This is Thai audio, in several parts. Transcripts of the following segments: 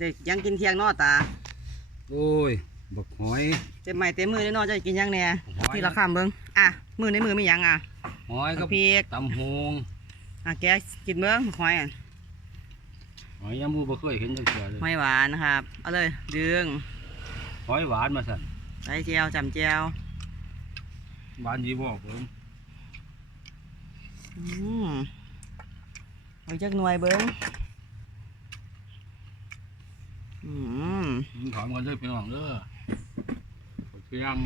เด็กยังกินเที่ยงเนอตา โอ้ยบักหอย เต็มไม้เต็มมือเลยเนอจะกินยังเนี่ยหอย ที่เราข้ามเบิ้งอะมือในมือมีหยังอะ หอยกับพริก ตำหงอะแกกินเบิ้งหอยอะหอยยำมูบ่เคยเห็นจังเสียเลยหอยหวานนะครับ เอาเลยดึงหอยหวานมาสั่นใส่เจียวจำเจียวหวานดีบ่เพิ่มอืมเอาจักหน่วยเบิ้ง อืมกินขอมกันเด้อพี่น้องเด้อบักเทียง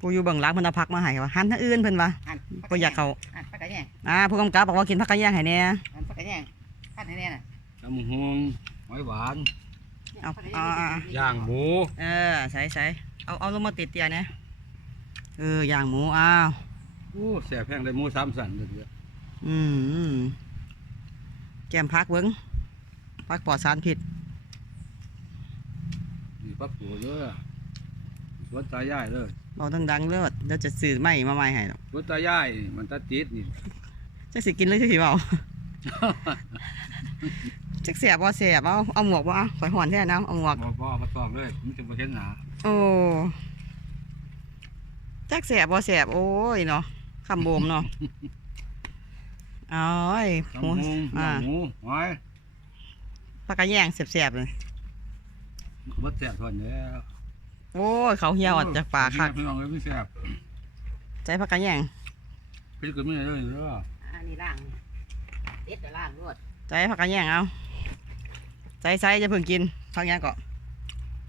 ผู้อยู่เบื้องหลังเพิ่นเอาผักมาให้ว่าหันทางอื่นเพิ่นว่าหั่นบ่อยากเข้าหั่นปลากระแยงอ่าผู้กำกับบอกว่ากินผักกระแยงให้แหน่หั่นปลากระแยงหั่นให้แน่น่ะตำหงหอยหวานเอาปลกระแอ่าอ่าย่างหมูเออใส่ใส่เอาเอาลงมาติดเตียเนี่ยเออย่างหมูอ้าวโอ้แซ่บแพงได้หมูสามสันเด้ออืม แกมพักเบิ้งพักปลอดสารพิษนี่ปักตัวเด้อสวนตายายเด้อเบาดังๆเลือดเดี๋ยวจะสื่อไม่มาไม่ให้หรอกสวนตายายมันตาติดนี่จักสิกินเลยจักสิเบาจักเสียบบ่เสียบเอาเอาหมวกบ่เอาข่อยหอนแท้นะเอาหมวกบ่บ่มาตองเลยมันจะบ่เห็นหน้าโอ้จักเสียบบ่เสียบโอ้ยเนาะคำโบมเนาะ เอาไอ้หตำมูหงอ่าย่างหมูหอยปลากระแยงเสียบๆเลยมันก็บ่แซ่บเท่านี้แล้วโอ้ยเขาเหี่ยวออกจากปากคักพี่น้องเอ้ยมันแซ่บใจปลากระแยงพี่ก็มีเด้อเด้ออันนี้ล่างเด็ดแต่ล่างรวดใจผักกระแยงเอาใจใส่จะเพิ่งกินผักหยังก็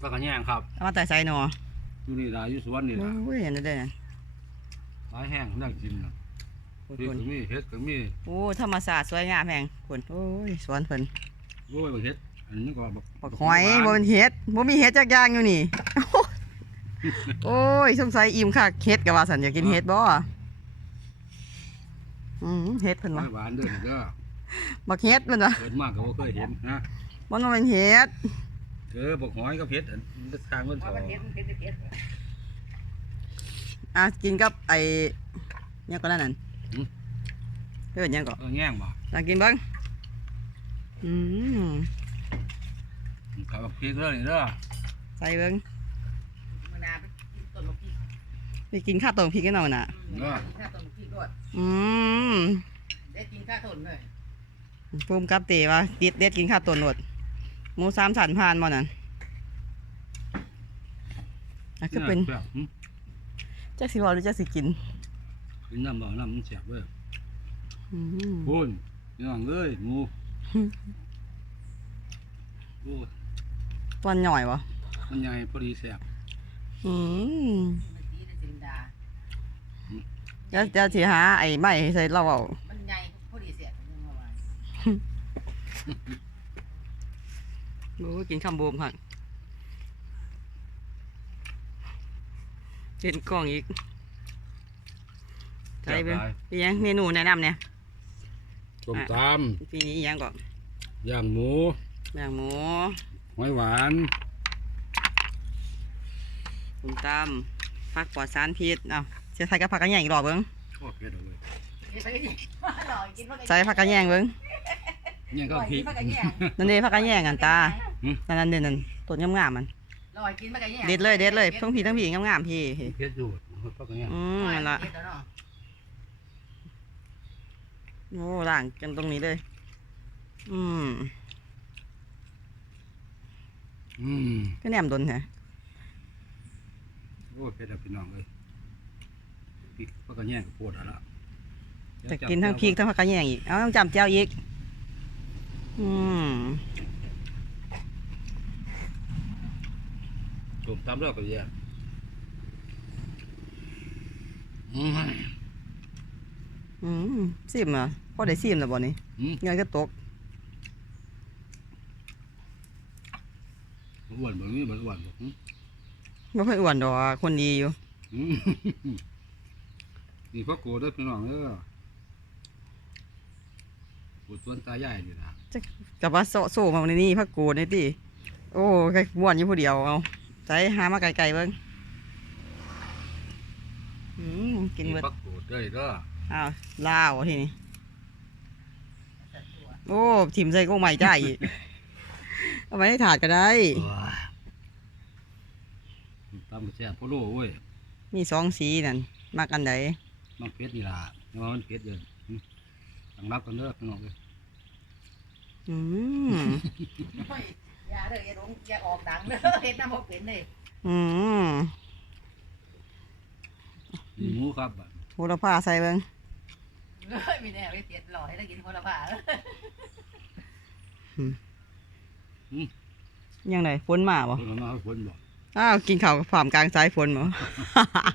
ปลากระแยงครับเอามาแต่ใส่หนออยู่นี่ล่ะอยู่สวนนี่ล่ะโอ้ยเห็นได้เลยหลายแห้งน่ากินน่ะ คุพริกณก็มีเห็ดก็มีโอ้ธรรมศาสตร์สวยงามแพงคุณโอ้ยสวนเพิ่นโอ้ยบักเห็ดอันนี้ก็บักบักหอยบ่เป็นเห็ดบ่มีเห็ดจักอย่างอยู่นี่ โอ้ยสงสัยอิ่มคักเห็ดก็ว่าสันอยากกินเห็ดบ่อืมเห็ดเพิ่นหอว่ายหวานเด้อเด้อบักเห็ดเพิ่นว่ะเกิดมากก็บ่เคยเห็นนะบ่ต้องเป็นเห็ดเออบักหอยกับเห็ดอันนี้ทางมันเพสอราะงมันเด็ดมันเด็ดเด็ดอะกินกับไอ้หยังก็นั่นนั่น เฮ็ดหยังก็เออแง่งบ่ลองกินเบิ่งอืมข้าวกับพริกเด้อนี่เด้อใส่เบิ่งมือนาไปกินต้นมะพริกไปกินข้าวต้มพริกกันหน่อยน่ะอืมกินข้าวต้นมะพริกรวดอืมเด็ดกินข้าวต้นเลยภูมิกับเตว่าติดเด็ดกินข้าวต้นโหลดหมูสามสันผ่านบ่นั่นอะคือเป็นแซ่บหึจักสิบ่หรือจักสิกิน กินน้ำบ่น้ำมันแซ่บเว้ยอืม พูนพี่น้องเอ้ยหมูโอ้ยตอนหน่อยวะมันใหญ่พอดีแซ่บอืมมันสีในสินดาเดี๋ยวเดี๋ยวสิหาไอ้ไม้ให้ใส่เราเอามันใหญ่พอดีเสียยังเอาไว้โอ้ยกินข้าวโบมค่ะเห็นกล้องอีกใส่เบิ่งเป็นหยังเมนูแนะนำเนี่ย ส้มตปีนี้อิหยังก็ำย่างหมูย่างหมูหอยหวานตุ้มตำผักปลอดสารพิษเอาเสียใส่กับผักกระแยงอีกรอบเบิ่งโอ้เผ็ดเอาเลยเด็ดไปกินอร่อยกินปลากระแยงใส่ผักกระแยงเบิ่งเนี่ยก็อร่อยพริกิกนปลากระแยงนั่นเด้ผักกระแยงกันตาหืม นั่นนั่นเด่นนั่นต้นงามๆมันอร่อยกินปลากระแยงเด็ดเลยเด็ดเลยทั้งผีทั้งผีงามๆพี่เผ็ดอยู่เพราะกันเนี่ยอืมนั่นละ เด็ดแล้วเนาะ โอ้ล่างกันตรงนี้เลย อืม อืมก็แหนมดนแฮะโอ้เผ็ดเอาพี่น้องเลยพริกเพราะกันเนี่ยก็ปวดเอะไรจะกินทั้งพริกทั้งผักกระแยงอีก เอาต้องจำเจ้าอีก อืมส้มตำแล้วก็แย่อืม อืมซิมเหรอ พอได้ซิมแล้วบ่นี่อืม เงินก็ตกอ้วนแบบนี้มันอ้วนบ่อืมไม่ค่อยอ้วนดอกคนดีอยู่อืมนี่พ่อโกเด้อพี่น้องเด้อปวดสวนตายายนี่นะกับว่าโซโซ่มาในนี่พักกูนี่ติโอ้แค่ม่วนอยู่ผู้เดียวเอาใจหามาไกลๆเบิ่งอืมกินเบิดพ่อโกเด้อเด้ออ้าวลาวทีนี้ โอ้ถิ่มใส่กุ้งใหม่จ้าอีกเอาไว้ให้ถาดก็ได้ตำแซ่บโพโลเว้ยมีสองสีนั่นมักอันใดน้องเพชรนี่ล่ะเพราะว่ามันเพชรเยอะตั้งรับกันเด้อพี่น้องเลยอืมโอ้ยอย่าเด้ออย่าลงอย่าออกดังเด้อเฮ็ดน้ำบ่เป็นเลยอืมมีหมูครับบัดโหระพาใส่เบิ่ง เลยมีแนวไปเสียดหล่อให้ได้กินคนละผ้าเออยังไงฝนมาบ่เพิ่นเอามาให้ฝนบ่อ้าวกินข้าวกับผามกลางสายฝนบ่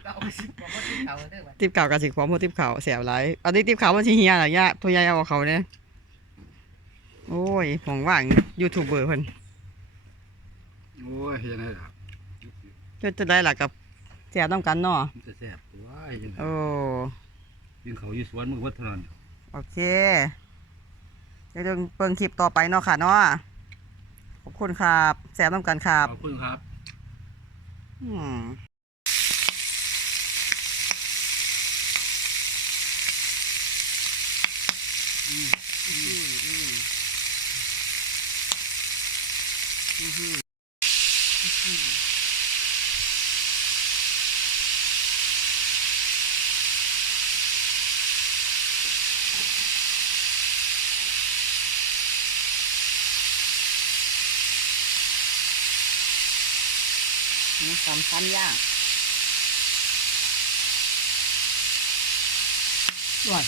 เอาไปสิบ่บ่กินเขาเด้อบัดติบเก่าวกับสิความโพติบเข่าวเสียบหลายเอาติบเข่าวมันสิเฮียหรอย่าพ่อใหญ่เอาเขาเนี่ยโอ้ยหวงว่างยูทูบเบอร์เพิ่นโอ้ยเฮ็ดจังไดล่ะจะจะได้หลักกับเสียบต้องกันเนาะมันจะแซ่บตัวไอ้จังได๋โอ้ กินเขาวอยู่สวนมึงวัดเท่านั้นโอเค เดี๋ยวเปิงคลิปต่อไปเนาะค่ะเนาะขอบคุณครับแสบต้องกันครับขอบคุณครับ อืม นี่สามชั้นย่างด้วย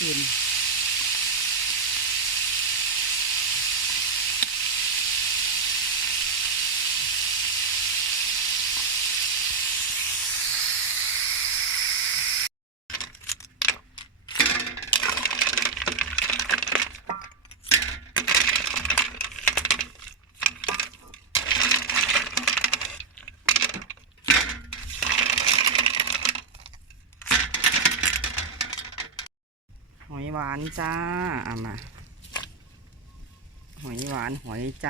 กิน อยหวานจ้าเอามา หอยหวานหอยใจ